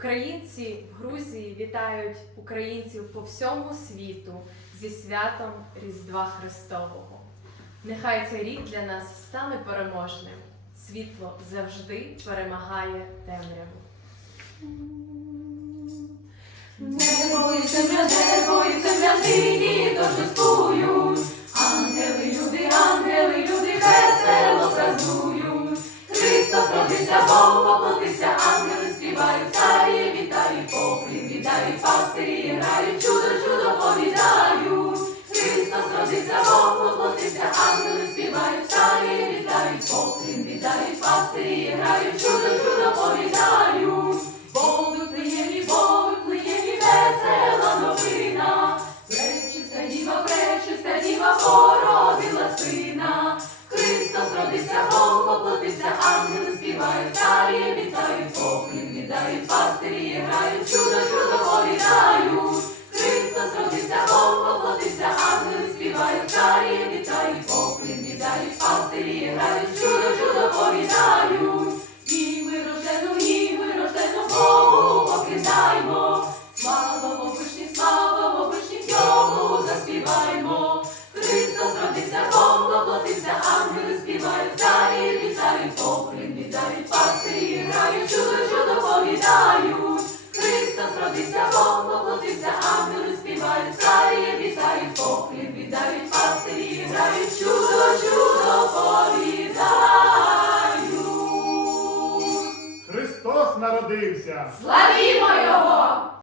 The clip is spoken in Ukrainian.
Українці в Грузії вітають українців по всьому світу зі святом Різдва Христового. Нехай цей рік для нас стане переможним. Світло завжди перемагає темряву. Небо і земля, небо і земля пастирі грають, чудо, чудо повідають. Христос родився, Бог воплотився, ангели співають, царі вітають, поплін вітають, пастирі грають, чудо, чудо повідають. Бо в Вифлеємі, бо весела новина. Пречиста діва, пречиста діва породила сина. Христос родився, Бог воплотився, ангели співають, царі вітають, поклін віддають, пастирі пастирі грають, чудо, чудо повідають. Христос родився, Бог воплотився, ангели співають, царі вітають, поклін вітають, пастирі грають, чудо, чудо повідають. Христос народився. Славімо Його!